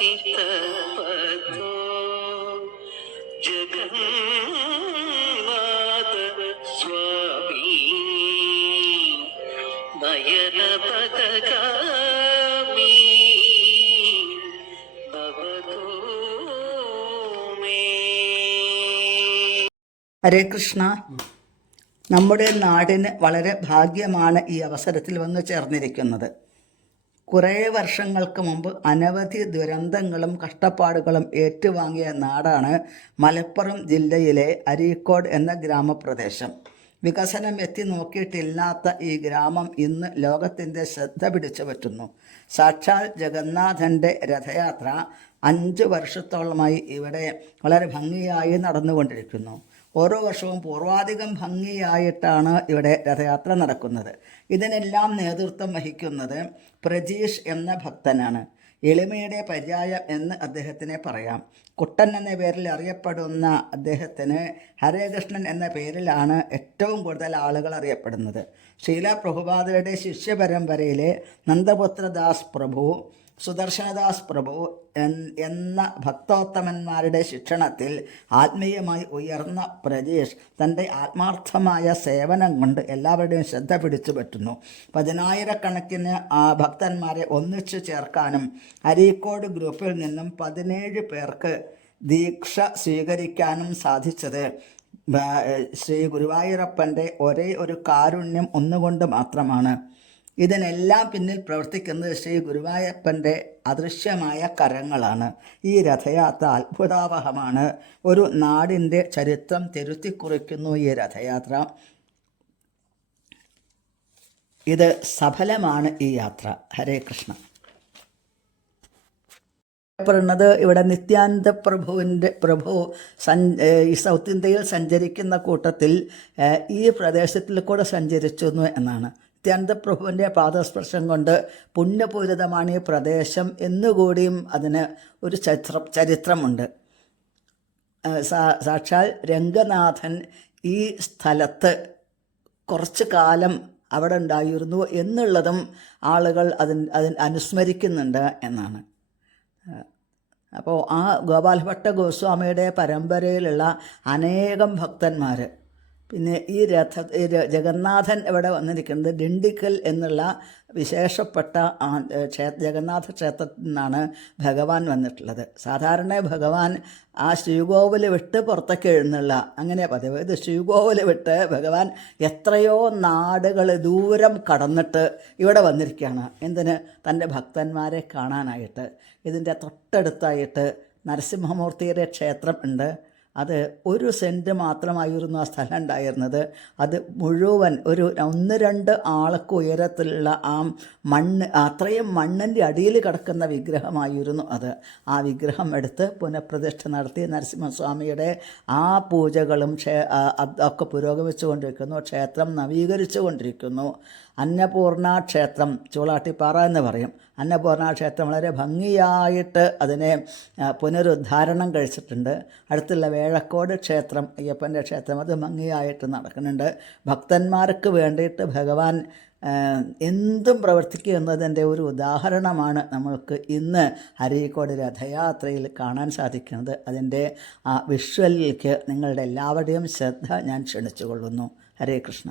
പതോ ജഗന്നാഥ സ്വാമി Nayana പതകാമി ഭവതോ may. ഹരേ കൃഷ്ണ. നമ്മുടെ നാടിന് വളരെ ഭാഗ്യമാണ് ഈ അവസരത്തിൽ വന്നു ചേർന്നിരിക്കുന്നത്. കുറേ വർഷങ്ങൾക്ക് മുമ്പ് അനവധി ദുരന്തങ്ങളും കഷ്ടപ്പാടുകളും ഏറ്റുവാങ്ങിയ നാടാണ് മലപ്പുറം ജില്ലയിലെ അരീക്കോട് എന്ന ഗ്രാമപ്രദേശം. വികസനം എത്തി നോക്കിയിട്ടില്ലാത്ത ഈ ഗ്രാമം ഇന്ന് ലോകത്തിൻ്റെ ശ്രദ്ധ പിടിച്ചു പറ്റുന്നു. സാക്ഷാൽ ജഗന്നാഥൻ്റെ രഥയാത്ര 5 വർഷത്തോളമായി ഇവിടെ വളരെ ഭംഗിയായി നടന്നുകൊണ്ടിരിക്കുന്നു. ഓരോ വർഷവും പൂർവാധികം ഭംഗിയായിട്ടാണ് ഇവിടെ രഥയാത്ര നടക്കുന്നത്. ഇതിനെല്ലാം നേതൃത്വം വഹിക്കുന്നത് പ്രജീഷ് എന്ന ഭക്തനാണ്. എളിമയുടെ പര്യായം എന്ന് അദ്ദേഹത്തിനെ പറയാം. കുട്ടൻ എന്ന പേരിൽ അറിയപ്പെടുന്ന അദ്ദേഹത്തിന് ഹരേകൃഷ്ണൻ എന്ന പേരിലാണ് ഏറ്റവും കൂടുതൽ ആളുകൾ അറിയപ്പെടുന്നത്. ശ്രീല പ്രഭുപാദരുടെ ശിഷ്യപരമ്പരയിലെ നന്ദപുത്രദാസ് പ്രഭു, സുദർശനദാസ് പ്രഭു എന്ന ഭക്തോത്തമന്മാരുടെ ശിക്ഷണത്തിൽ ആത്മീയമായി ഉയർന്ന പ്രജീഷ് തൻ്റെ ആത്മാർത്ഥമായ സേവനം കൊണ്ട് എല്ലാവരുടെയും ശ്രദ്ധ പിടിച്ചു പറ്റുന്നു. 10,000-കണക്കിന് ഭക്തന്മാരെ ഒന്നിച്ചു ചേർക്കാനും അരീക്കോട് ഗ്രൂപ്പിൽ നിന്നും 17 പേർക്ക് ദീക്ഷ സ്വീകരിക്കാനും സാധിച്ചത് ശ്രീ ഗുരുവായൂരപ്പൻ്റെ ഒരേ ഒരു കാരുണ്യം ഒന്നുകൊണ്ട് മാത്രമാണ്. ഇതിനെല്ലാം പിന്നിൽ പ്രവർത്തിക്കുന്നത് ശ്രീ ഗുരുവായൂരപ്പൻ്റെ അദൃശ്യമായ കരങ്ങളാണ്. ഈ രഥയാത്ര അത്ഭുതാവഹമാണ്. ഒരു നാടിൻ്റെ ചരിത്രം തിരുത്തിക്കുറിക്കുന്നു ഈ രഥയാത്ര. ഇത് സഫലമാണ് ഈ യാത്ര. ഹരേ കൃഷ്ണ. പ്പെടുന്നത് ഇവിടെ നിത്യാനന്ദ പ്രഭു ഈ സൗത്ത് ഇന്ത്യയിൽ സഞ്ചരിക്കുന്ന കൂട്ടത്തിൽ ഈ പ്രദേശത്തിൽ കൂടെ സഞ്ചരിച്ചു എന്നാണ്. നിത്യാനന്ദപ്രഭുവിൻ്റെ പാദസ്പർശം കൊണ്ട് പുണ്യപൂരിതമാണ് ഈ പ്രദേശം എന്നുകൂടിയും അതിന് ഒരു ചരിത്രമുണ്ട്. സാക്ഷാൽ രംഗനാഥൻ ഈ സ്ഥലത്ത് കുറച്ച് കാലം അവിടെ ഉണ്ടായിരുന്നു എന്നുള്ളതും ആളുകൾ അതിന് അനുസ്മരിക്കുന്നുണ്ട് എന്നാണ്. അപ്പോൾ ആ ഗോപാലഭട്ട ഗോസ്വാമിയുടെ പരമ്പരയിലുള്ള അനേകം ഭക്തന്മാർ, പിന്നെ ഈ ജഗന്നാഥൻ ഇവിടെ വന്നിരിക്കുന്നത് ഡിണ്ടിക്കൽ എന്നുള്ള വിശേഷപ്പെട്ട ജഗന്നാഥ ക്ഷേത്രത്തിൽ നിന്നാണ് ഭഗവാൻ വന്നിട്ടുള്ളത്. സാധാരണ ഭഗവാൻ ആ ശ്രീകോവിൽ വിട്ട് പുറത്തേക്ക് എഴുന്നള്ള അങ്ങനെ പതിവ്. ഇത് ശ്രീകോവിൽ വിട്ട് ഭഗവാൻ എത്രയോ നാടുകൾ ദൂരം കടന്നിട്ട് ഇവിടെ വന്നിരിക്കുകയാണ്. എന്തിന്? തൻ്റെ ഭക്തന്മാരെ കാണാനായിട്ട്. ഇതിൻ്റെ തൊട്ടടുത്തായിട്ട് നരസിംഹമൂർത്തിയുടെ ക്ഷേത്രം ഉണ്ട്. അത് 1 സെൻറ്റ് മാത്രമായിരുന്നു ആ സ്ഥലം ഉണ്ടായിരുന്നത്. അത് മുഴുവൻ ഒരു 1-2 ആൾക്ക് ഉയരത്തിലുള്ള ആ മണ്ണ്, അത്രയും മണ്ണിൻ്റെ അടിയിൽ കിടക്കുന്ന വിഗ്രഹമായിരുന്നു അത്. ആ വിഗ്രഹം എടുത്ത് പുനഃപ്രതിഷ്ഠ നടത്തി നരസിംഹസ്വാമിയുടെ ആ പൂജകളും ഒക്കെ പുരോഗമിച്ചു കൊണ്ടിരിക്കുന്നു. ക്ഷേത്രം നവീകരിച്ചു കൊണ്ടിരിക്കുന്നു. അന്നപൂർണ ക്ഷേത്രം, ചൂളാട്ടിപ്പാറ എന്ന് പറയും. അന്നപൂർണ ക്ഷേത്രം വളരെ ഭംഗിയായിട്ട് അതിനെ പുനരുദ്ധാരണം കഴിച്ചിട്ടുണ്ട്. അടുത്തുള്ള വേഴക്കോട് ക്ഷേത്രം, അയ്യപ്പൻ്റെ ക്ഷേത്രം, അത് ഭംഗിയായിട്ട് നടക്കുന്നുണ്ട്. ഭക്തന്മാർക്ക് വേണ്ടിയിട്ട് ഭഗവാൻ എന്തും പ്രവർത്തിക്കുക എന്നതിൻ്റെ ഒരു ഉദാഹരണമാണ് നമ്മൾക്ക് ഇന്ന് അരീക്കോട് രഥയാത്രയിൽ കാണാൻ സാധിക്കുന്നത്. അതിൻ്റെ ആ വിഷ്വലിലേക്ക് നിങ്ങളുടെ എല്ലാവരുടെയും ശ്രദ്ധ ഞാൻ ക്ഷണിച്ചു കൊള്ളുന്നു. ഹരേ കൃഷ്ണ.